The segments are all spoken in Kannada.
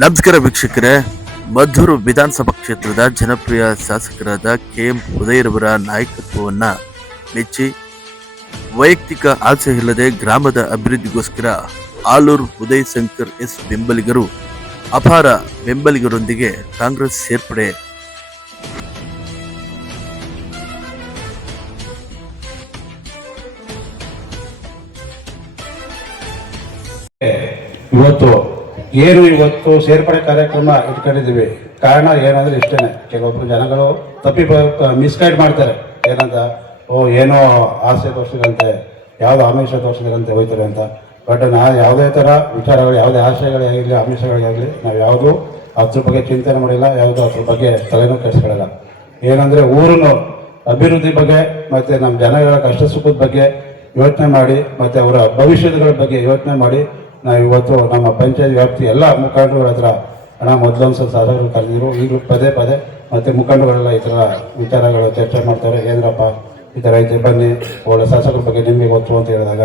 ನಮಸ್ಕಾರ ವೀಕ್ಷಕರೇ. ಮದ್ದೂರು ವಿಧಾನಸಭಾ ಕ್ಷೇತ್ರದ ಜನಪ್ರಿಯ ಶಾಸಕರಾದ ಕೆ ಎಂ ಉದಯರವರ ನಾಯಕತ್ವವನ್ನು ಮೆಚ್ಚಿ ವೈಯಕ್ತಿಕ ಆಸೆ ಇಲ್ಲದೆ ಗ್ರಾಮದ ಅಭಿವೃದ್ಧಿಗೋಸ್ಕರ ಆಲೂರು ಉದಯ್ ಶಂಕರ್ ಎಸ್ ಬೆಂಬಲಿಗರು ಅಪಾರ ಬೆಂಬಲಿಗರೊಂದಿಗೆ ಕಾಂಗ್ರೆಸ್ ಸೇರ್ಪಡೆ. ಇವತ್ತು ಏನು ಇವತ್ತು ಸೇರ್ಪಡೆ ಕಾರ್ಯಕ್ರಮ ಇಟ್ಕೊಂಡಿದ್ದೀವಿ. ಕಾರಣ ಏನಂದ್ರೆ ಇಷ್ಟೇ ಕೆಲವೊಬ್ರು ಜನಗಳು ತಪ್ಪಿ ಮಿಸ್ಗೈಡ್ ಮಾಡ್ತಾರೆ. ಏನಂತ, ಓ, ಏನೋ ಆಸೆ ತೋರಿಸಿದಂತೆ ಯಾವುದು ಆಮಿಷ ತೋರಿಸಿದ್ರಂತೆ ಹೋಯ್ತಾರೆ ಅಂತ. ಬಟ್ ನಾ ಯಾವುದೇ ಥರ ವಿಚಾರಗಳು, ಯಾವುದೇ ಆಶಯಗಳೇ ಆಗಲಿ, ಆಮಿಷಗಳೇ ಆಗಲಿ, ನಾವು ಯಾವುದು ಅದ್ರ ಬಗ್ಗೆ ಚಿಂತನೆ ಮಾಡಿಲ್ಲ, ಯಾವುದು ಅದ್ರ ಬಗ್ಗೆ ತಲೆನೂ ಕೆಡಿಸ್ಕೊಳ್ಳಲ್ಲ ಏನಂದರೆ ಊರನ್ನು ಅಭಿವೃದ್ಧಿ ಬಗ್ಗೆ ಮತ್ತು ನಮ್ಮ ಜನಗಳ ಕಷ್ಟ ಸುಖದ ಬಗ್ಗೆ ಯೋಚನೆ ಮಾಡಿ, ಮತ್ತು ಅವರ ಭವಿಷ್ಯದಗಳ ಬಗ್ಗೆ ಯೋಚನೆ ಮಾಡಿ ನಾವು ಇವತ್ತು ನಮ್ಮ ಪಂಚಾಯತ್ ವ್ಯಾಪ್ತಿ ಎಲ್ಲ ಮುಖಂಡರುಗಳ ಹತ್ರ ಹಣ ಮೊದಲೊಂದು ಸಲ ಶಾಸಕರು ಕರೆದಿದ್ರು. ಈಗಲೂ ಪದೇ ಪದೇ ಮತ್ತೆ ಮುಖಂಡಗಳೆಲ್ಲ ಈ ಥರ ವಿಚಾರಗಳು ಚರ್ಚೆ ಮಾಡ್ತಾರೆ. ಏನರಪ್ಪ, ಈ ಥರ ಐತೆ, ಬನ್ನಿ. ಒಳ್ಳೆ ಶಾಸಕರ ಬಗ್ಗೆ ನಿಮಗೆ ಗೊತ್ತು ಅಂತ ಹೇಳಿದಾಗ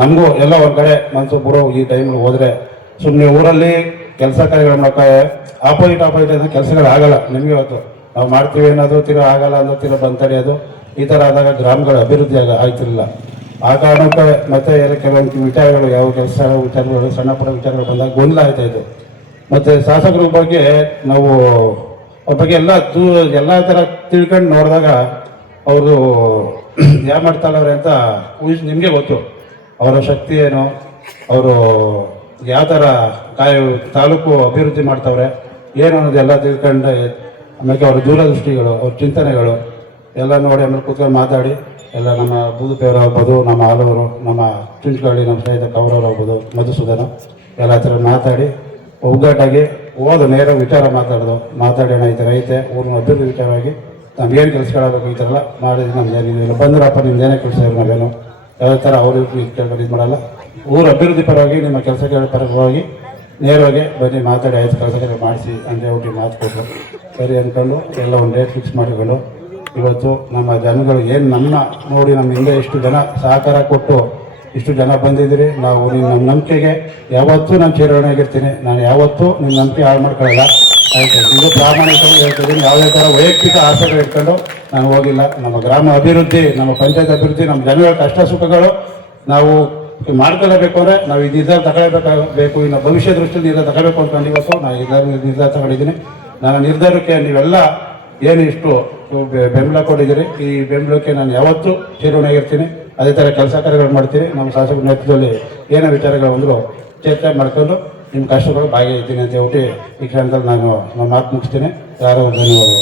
ನಮಗೂ ಎಲ್ಲ ಒಂದು ಕಡೆ ಮನಸ್ಸು ಬರೋ ಈ ಟೈಮಲ್ಲಿ ಹೋದರೆ ಸುಮ್ಮನೆ ಊರಲ್ಲಿ ಕೆಲಸ ಕಾರ್ಯಗಳು ಮಾಡ್ತಾರೆ ಆಪೋಸಿಟ್ ಆಪೋಸಿಟ್ ಅಂದರೆ ಕೆಲಸಗಳು ಆಗಲ್ಲ. ನಿಮಗೆ ಇವತ್ತು ನಾವು ಮಾಡ್ತೀವಿ ಅನ್ನೋದು ತಿರೋ ಆಗಲ್ಲ ಅನ್ನೋ ತಿರೋ ಬಂತಡಿಯೋದು ತಡೆಯೋದು. ಈ ಥರ ಆದಾಗ ಗ್ರಾಮಗಳ ಅಭಿವೃದ್ಧಿ ಆಗ ಆಯ್ತಿರಲಿಲ್ಲ ಆ ಕಾರಣಕ್ಕೆ ಮತ್ತೆ ಎಲ್ಲ ಕೆಲವೊಂದು ವಿಚಾರಗಳು ಯಾವ ಕೆಲಸ, ವಿಚಾರಗಳು, ಸಣ್ಣ ಪುಟ್ಟ ವಿಚಾರಗಳು ಬಂದಾಗ ಗೊಂದಲ ಆಯ್ತಾ ಇದ್ದು ಮತ್ತೆ ಶಾಸಕರ ಬಗ್ಗೆ ನಾವು ಅವ್ರ ಬಗ್ಗೆ ಎಲ್ಲ ದೂ, ಎಲ್ಲ ಥರ ತಿಳ್ಕೊಂಡು ನೋಡಿದಾಗ ಅವರು ಯಾವ ಮಾಡ್ತಾಳವ್ರೆ ಅಂತ ಊಹಿಸಿ ನಿಮಗೆ ಗೊತ್ತು. ಅವರ ಶಕ್ತಿ ಏನು, ಅವರು ಯಾವ ಥರ ಕಾಯ ತಾಲೂಕು ಅಭಿವೃದ್ಧಿ ಮಾಡ್ತವ್ರೆ, ಏನು ಅನ್ನೋದು ಎಲ್ಲ ತಿಳ್ಕೊಂಡು, ಆಮೇಲೆ ಅವ್ರ ದೂರದೃಷ್ಟಿಗಳು, ಅವ್ರ ಚಿಂತನೆಗಳು ಎಲ್ಲ ನೋಡಿ ಆಮೇಲೆ ಕೂತ್ಕೊಂಡು ಮಾತಾಡಿ. ಎಲ್ಲ ನಮ್ಮ ಬೂದುಪೇವರ ಆಗ್ಬೋದು ನಮ್ಮ ಆಲೂರು, ನಮ್ಮ ಚುಂಚುಕಳ್ಳಿ ನಮ್ಮ ಸ್ನೇಹಿತ ಕೌರವ್ರು ಆಗ್ಬೋದು ಮಧುಸೂದನ, ಎಲ್ಲ ಹತ್ರ ಮಾತಾಡಿ, ಒಗ್ಗಟ್ಟಾಗಿ ಹೋದ ನೇರ ವಿಚಾರ ಮಾತಾಡೋದು. ಮಾತಾಡೋಣ ಈ ಥರ ಐತೆ. ಊರಿನ ಅಭಿವೃದ್ಧಿ ವಿಚಾರವಾಗಿ ನಮ್ಗೇನು ಕೆಲಸಗಳಾಗಬೇಕು ಈ ಥರ ಎಲ್ಲ ಮಾಡಿದ್ರೆ ನಮ್ಗೆ ಏನಿಲ್ಲ ಬಂದ್ರಪ್ಪ, ನಿಮ್ದು ಏನೇ ಕೆಲಸ ಇರೋ ನಾವೇನು. ಯಾವ ಥರ ಅವರು ಇದು ಮಾಡಲ್ಲ. ಊರ ಅಭಿವೃದ್ಧಿ ಪರವಾಗಿ, ನಿಮ್ಮ ಕೆಲಸಗಳ ಪರವಾಗಿ ನೇರವಾಗಿ ಬನ್ನಿ, ಮಾತಾಡಿ, ಆಯ್ತು ಕೆಲಸಗಳು ಮಾಡಿಸಿ ಅಂತ ಹೋಗಿ ಮಾತು ಕೊಟ್ಟರು ಸರಿ ಅಂದ್ಕೊಂಡು ಎಲ್ಲ ಒಂದು ಡೇಟ್ ಫಿಕ್ಸ್ ಮಾಡಿಕೊಂಡು ಇವತ್ತು ನಮ್ಮ ಜನಗಳು ಏನು ನಮ್ಮ ನೋಡಿ ನಮ್ಮ ಹಿಂದೆ ಇಷ್ಟು ಜನ ಸಹಕಾರ ಕೊಟ್ಟು ಇಷ್ಟು ಜನ ಬಂದಿದ್ದೀರಿ, ನಾವು ನಿಮ್ಮ ನಮ್ಮ ನಂಬಿಕೆಗೆ ಯಾವತ್ತೂ ನಾನು ಚೇರವಣೆಯಾಗಿರ್ತೀನಿ ನಾನು ಯಾವತ್ತೂ ನಿಮ್ಮ ನಂಬಿಕೆ ಹಾಳು ಮಾಡ್ಕೊಳ್ಳಲ್ಲ. ಆಯ್ತು, ಇದು ಪ್ರಾಮಾಣಿಕವಾಗಿ ಹೇಳ್ತಿದ್ದೀನಿ ಯಾವುದೇ ಥರ ವೈಯಕ್ತಿಕ ಆಸೆಗಳು ಇಟ್ಕೊಂಡು ನಾನು ಹೋಗಿಲ್ಲ. ನಮ್ಮ ಗ್ರಾಮ ಅಭಿವೃದ್ಧಿ, ನಮ್ಮ ಪಂಚಾಯತ್ ಅಭಿವೃದ್ಧಿ, ನಮ್ಮ ಜನಗಳ ಕಷ್ಟ ಸುಖಗಳು ನಾವು ಮಾಡ್ಕೊಳ್ಳಬೇಕು ಅಂದರೆ ನಾವು ಈ ನಿರ್ಧಾರ ತಗೊಳ್ಬೇಕಾಗಬೇಕು. ಇನ್ನು ಭವಿಷ್ಯ ದೃಷ್ಟಿಯಲ್ಲಿ ನಿರ್ಧಾರ ತಗೊಳ್ಬೇಕು ಅಂತ ಇವತ್ತು ನಾನು ನಿರ್ಧಾರ ನಿರ್ಧಾರ ತಗೊಂಡಿದ್ದೀನಿ. ನನ್ನ ನಿರ್ಧಾರಕ್ಕೆ ನೀವೆಲ್ಲ ಏನು ಇಷ್ಟು ಬೆ- ಬೆಂಬಲ ಕೊಟ್ಟಿದ್ದೀರಿ? ಈ ಬೆಂಬಲಕ್ಕೆ ನಾನು ಯಾವತ್ತೂ ಆಗಿರ್ತೀನಿ. ಅದೇ ಥರ ಕೆಲಸ ಕಾರ್ಯಗಳು ಮಾಡ್ತೀನಿ. ನಮ್ಮ ಶಾಸಕ ನೇತೃತ್ವದಲ್ಲಿ ಏನೋ ವಿಚಾರಗಳು ಬಂದರೂ ಚರ್ಚೆ ಮಾಡ್ಕೊಂಡು ನಿಮ್ಮ ಕಷ್ಟಗಳು ಭಾಗಿಯಾಗ್ತೀನಿ ಅಂತ ಹೇಳ್ಬಿಟ್ಟು ಈ ಕ್ಷಣದಲ್ಲಿ ನಾನು ನಮ್ಮ ಮಾತು ಮುಗಿಸ್ತೀನಿ. ಯಾರೋ ಧನ್ಯವಾದಗಳು.